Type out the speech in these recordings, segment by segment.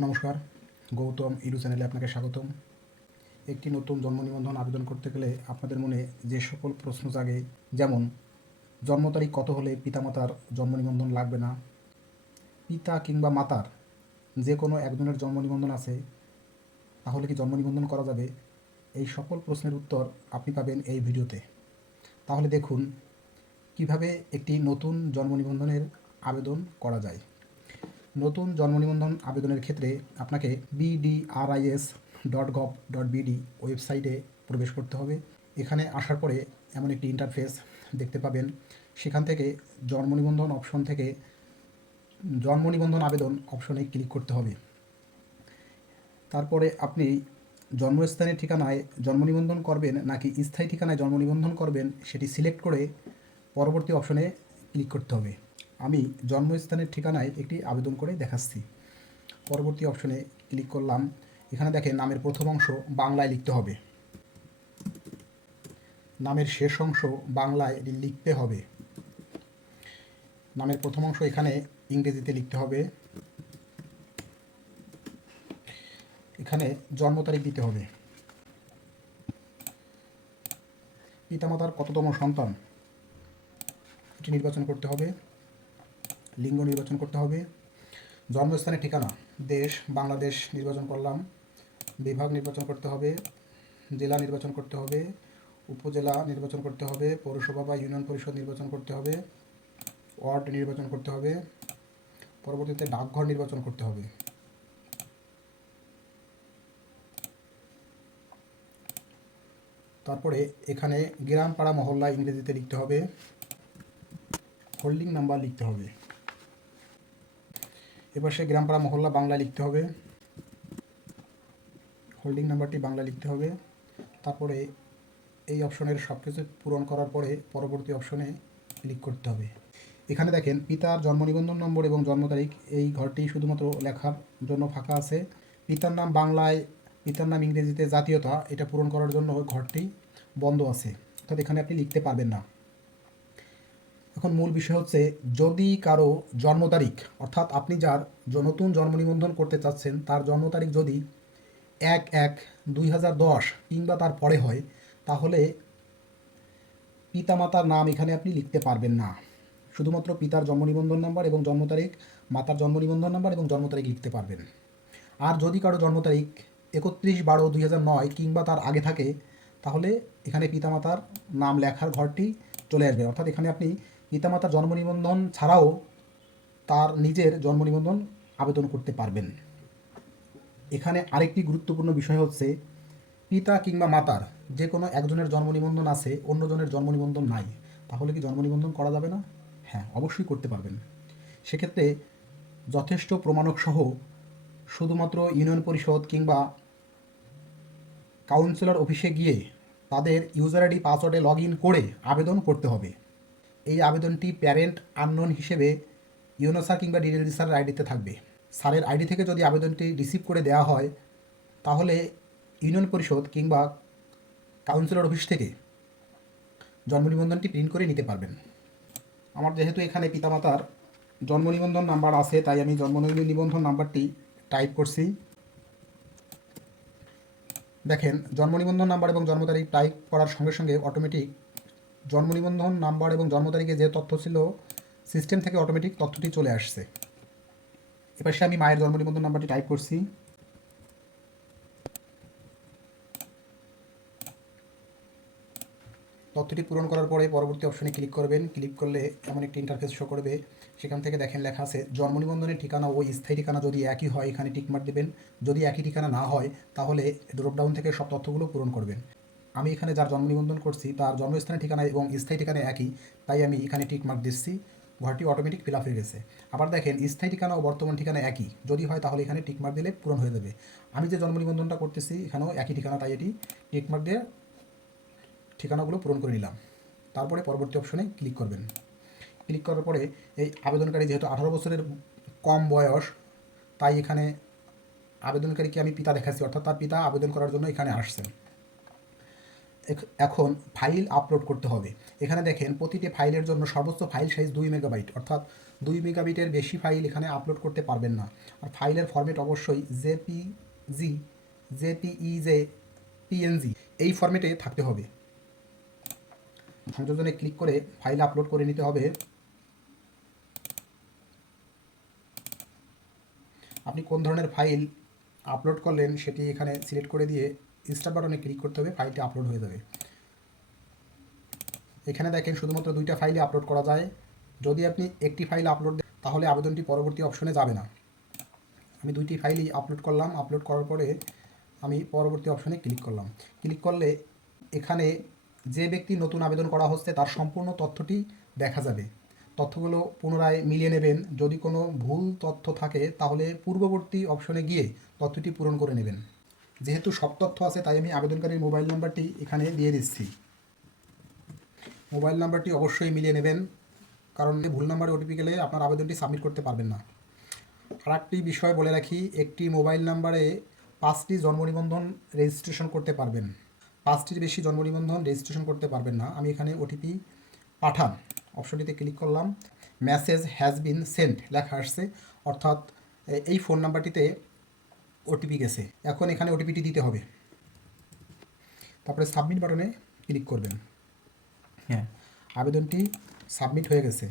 নমস্কার, গৌতম ইডু চ্যানেলে আপনাকে স্বাগতম। একটি নতুন জন্ম নিবন্ধন আবেদন করতে গেলে আপনাদের মনে যে সকল প্রশ্ন জাগে, যেমন, জন্ম তারিখ কত হলে পিতামাতার জন্ম নিবন্ধন লাগবে না? পিতা কিংবা মাতার যে কোনো একজনের জন্ম নিবন্ধন আছে, তাহলে কি জন্ম নিবন্ধন করা যাবে? এই সকল প্রশ্নের উত্তর আপনি পাবেন এই ভিডিওতে। তাহলে দেখুন, কীভাবে একটি নতুন জন্ম নিবন্ধনের আবেদন করা যায়। নতুন জন্ম নিবন্ধন আবেদনের ক্ষেত্রে আপনাকে BDRIS dot gov dot BD ওয়েবসাইটে প্রবেশ করতে হবে। এখানে আসার পরে এমন একটি ইন্টারফেস দেখতে পাবেন। সেখান থেকে জন্ম নিবন্ধন অপশন থেকে জন্ম নিবন্ধন আবেদন অপশনে ক্লিক করতে হবে। তারপরে আপনি জন্মস্থানের ঠিকানায় জন্ম নিবন্ধন করবেন নাকি স্থায়ী ঠিকানায় জন্ম নিবন্ধন করবেন সেটি সিলেক্ট করে পরবর্তী অপশনে ক্লিক করতে হবে। আমি জন্মস্থানের ঠিকানায় একটি আবেদন করে দেখাচ্ছি। পরবর্তী অপশনে ক্লিক করলাম। এখানে দেখেন নামের প্রথম অংশ বাংলায় লিখতে হবে। নামের শেষ অংশ বাংলায় লিখতে হবে। নামের প্রথম অংশ এখানে ইংরেজিতে লিখতে হবে। এখানে জন্ম তারিখ দিতে হবে। পিতামাতার কততম সন্তান? এটি নির্বাচন করতে হবে। লিঙ্গ নির্বাচন করতে হবে। জন্মস্থানের ঠিকানা, দেশ, বাংলাদেশ নির্বাচন করলাম। বিভাগ নির্বাচন করতে হবে। জেলা নির্বাচন করতে হবে। উপজেলা নির্বাচন করতে হবে। পৌরসভা বা ইউনিয়ন পরিষদ নির্বাচন করতে হবে। ওয়ার্ড নির্বাচন করতে হবে। পরবর্তীতে ডাকঘর নির্বাচন করতে হবে। তারপরে এখানে গ্রাম পাড়া মহল্লা ইংরেজিতে লিখতে হবে। হোল্ডিং নাম্বার লিখতে হবে। এবার সে গ্রামপাড়া মহল্লা বাংলা লিখতে হবে। হোল্ডিং নাম্বারটি বাংলা লিখতে হবে। তারপরে এই অপশনের সব কিছু পূরণ করার পরে পরবর্তী অপশনে ক্লিক করতে হবে। এখানে দেখেন, পিতার জন্ম নিবন্ধন নম্বর এবং জন্ম তারিখ, এই ঘরটি শুধুমাত্র লেখার জন্য ফাঁকা আছে। পিতার নাম বাংলায়, পিতার নাম ইংরেজিতে জাতীয়তা, এটা পূরণ করার জন্য ঘরটি বন্ধ আছে। অর্থাৎ এখানে আপনি লিখতে পারবেন না। এখন মূল বিষয় হচ্ছে, যদি কারও জন্ম তারিখ, অর্থাৎ আপনি যার নতুন জন্ম নিবন্ধন করতে চাচ্ছেন, তার জন্ম তারিখ যদি এক এক দুই হাজার দশ কিংবা তার পরে হয়, তাহলে পিতামাতার নাম এখানে আপনি লিখতে পারবেন না। শুধুমাত্র পিতার জন্ম নিবন্ধন নাম্বার এবং জন্ম তারিখ, মাতার জন্ম নিবন্ধন নাম্বার এবং জন্ম তারিখ লিখতে পারবেন। আর যদি কারও জন্ম তারিখ একত্রিশ বারো দুই হাজার নয় কিংবা তার আগে থাকে, তাহলে এখানে পিতামাতার নাম লেখার ঘরটি চলে আসবে। অর্থাৎ এখানে আপনি পিতামাতার জন্ম নিবন্ধন ছাড়াও তার নিজের জন্ম নিবন্ধন আবেদন করতে পারবেন। এখানে আরেকটি গুরুত্বপূর্ণ বিষয় হচ্ছে, পিতা কিংবা মাতার যে কোনো একজনের জন্ম নিবন্ধন আছে, অন্যজনের জন্ম নিবন্ধন নাই, তাহলে কি জন্ম নিবন্ধন করা যাবে না? হ্যাঁ অবশ্যই করতে পারবেন। সেক্ষেত্রে যথেষ্ট প্রমাণক সহ শুধুমাত্র ইউনিয়ন পরিষদ কিংবা কাউন্সিলর অফিসে গিয়ে তাদের ইউজার আইডি, পাসওয়ার্ডে লগ ইন করে আবেদন করতে হবে। এই আবেদনটি প্যারেন্ট আননোন হিসেবে ইউনো স্যার কিংবা ডিএলজি স্যারের আইডিতে থাকবে। স্যারের আইডি থেকে যদি আবেদনটি রিসিভ করে দেওয়া হয়, তাহলে ইউনিয়ন পরিষদ কিংবা কাউন্সিলর অফিস থেকে জন্ম নিবন্ধনটি প্রিন্ট করে নিতে পারবেন। আমার যেহেতু এখানে পিতামাতার জন্ম নিবন্ধন নাম্বার আছে, তাই আমি জন্ম নিবন্ধন নাম্বারটি টাইপ করছি। দেখেন, জন্ম নিবন্ধন নাম্বার এবং জন্ম তারিখ টাইপ করার সঙ্গে সঙ্গে অটোমেটিক জন্ম নিবন্ধন, নাম্বার এবং জন্ম তারিখে যে তথ্য ছিল সিস্টেম থেকে অটোমেটিক তথ্যটি চলে আসছে। এবার সে আমি মায়ের জন্ম নিবন্ধন নাম্বারটি টাইপ করছি। তথ্যটি পূরণ করার পরে পরবর্তী অপশনে ক্লিক করবেন। ক্লিক করলে এমন একটি ইন্টারফেস শো করবে। সেখান থেকে দেখেন লেখা আছে, জন্ম নিবন্ধনের ঠিকানা ও স্থায়ী ঠিকানা যদি একই হয়, এখানে টিকমার্ক দেবেন। যদি একই ঠিকানা না হয়, তাহলে ড্রপডাউন থেকে সব তথ্যগুলো পূরণ করবেন। আমি এখানে যার জন্ম নিবন্ধন করছি, তার জন্মস্থানের ঠিকানা এবং স্থায়ী ঠিকানা একই, তাই আমি এখানে টিকমার্ক দিচ্ছি, ঘরটি অটোমেটিক ফিল আপ হয়ে গেছে। আবার দেখেন, স্থায়ী ঠিকানা ও বর্তমান ঠিকানা একই, যদি হয় তাহলে এখানে টিকমার্ক দিলে পূরণ হয়ে যাবে। আমি যে জন্ম নিবন্ধনটা করতেছি, এখানেও একই ঠিকানা, তাই এটি টিকমার্ক দিয়ে ঠিকানাগুলো পূরণ করে নিলাম। তারপরে পরবর্তী অপশনে ক্লিক করবেন। ক্লিক করার পরে এই আবেদনকারী যেহেতু আঠারো বছরের কম বয়স, তাই এখানে আবেদনকারীকে আমি পিতা দেখাচ্ছি, অর্থাৎ তার পিতা আবেদন করার জন্য এখানে আসছেন। এখন ফাইল আপলোড করতে হবে। এখানে দেখেন প্রতিটি ফাইলের জন্য সর্বোচ্চ ফাইল সাইজ দুই মেগাবাইট, অর্থাৎ দুই মেগাবাইটের বেশি ফাইল এখানে আপলোড করতে পারবেন না। আর ফাইলের ফরম্যাট অবশ্যই জেপিজি, জেপিইজে, পিএনজি, এই ফরম্যাটে থাকতে হবে। সংযোজনে ক্লিক করে ফাইল আপলোড করে নিতে হবে। আপনি কোন ধরনের ফাইল আপলোড করলেন সেটি এখানে সিলেক্ট করে দিয়ে স্টার্ট বাটনে ক্লিক করতে হবে ফাইলটি আপলোড হয়ে যাবে। এখানে দেখেন শুধুমাত্র দুইটা ফাইলে আপলোড করা যায়। যদি আপনি একটি ফাইল আপলোড দেন, তাহলে আবেদনটি পরবর্তী অপশনে যাবে না। আমি দুইটি ফাইলই আপলোড করলাম আপলোড করার পরে আমি পরবর্তী অপশনে ক্লিক করলাম। ক্লিক করলে এখানে যে ব্যক্তি নতুন আবেদন করা হচ্ছে, তার সম্পূর্ণ তথ্যটি দেখা যাবে। তথ্যগুলো পুনরায় মিলিয়ে নেবেন। যদি কোনো ভুল তথ্য থাকে, তাহলে পূর্ববর্তী অপশনে গিয়ে তথ্যটি পূরণ করে নেবেন। যেহেতু সব তথ্য আছে, তাই আমি আবেদনকারীর মোবাইল নাম্বারটি এখানে দিয়ে দিচ্ছি। মোবাইল নাম্বারটি অবশ্যই মিলিয়ে নেবেন, কারণ ভুল নাম্বারে ওটিপি গেলে আপনার আবেদনটি সাবমিট করতে পারবেন না। আর একটি বিষয় বলে রাখি, একটি মোবাইল নাম্বারে পাঁচটি জন্ম নিবন্ধন রেজিস্ট্রেশন করতে পারবেন। পাঁচটির বেশি জন্ম নিবন্ধন রেজিস্ট্রেশন করতে পারবেন না। আমি এখানে ওটিপি পাঠান, অপশনটিতে ক্লিক করলাম, মেসেজ হ্যাজ বিন সেন্ট লেখা আসছে। অর্থাৎ এই ফোন নাম্বারটিতে ওটিপি গেছে। এখন এখানে ওটিপিটি দিতে হবে। তারপরে সাবমিট বাটনে ক্লিক করবেন। হ্যাঁ আবেদনটি সাবমিট হয়ে গেছে।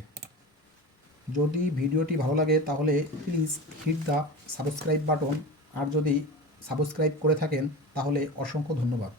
যদি ভিডিওটি ভালো লাগে তাহলে please hit the subscribe button আর যদি সাবস্ক্রাইব করে থাকেন তাহলে অসংখ্য ধন্যবাদ।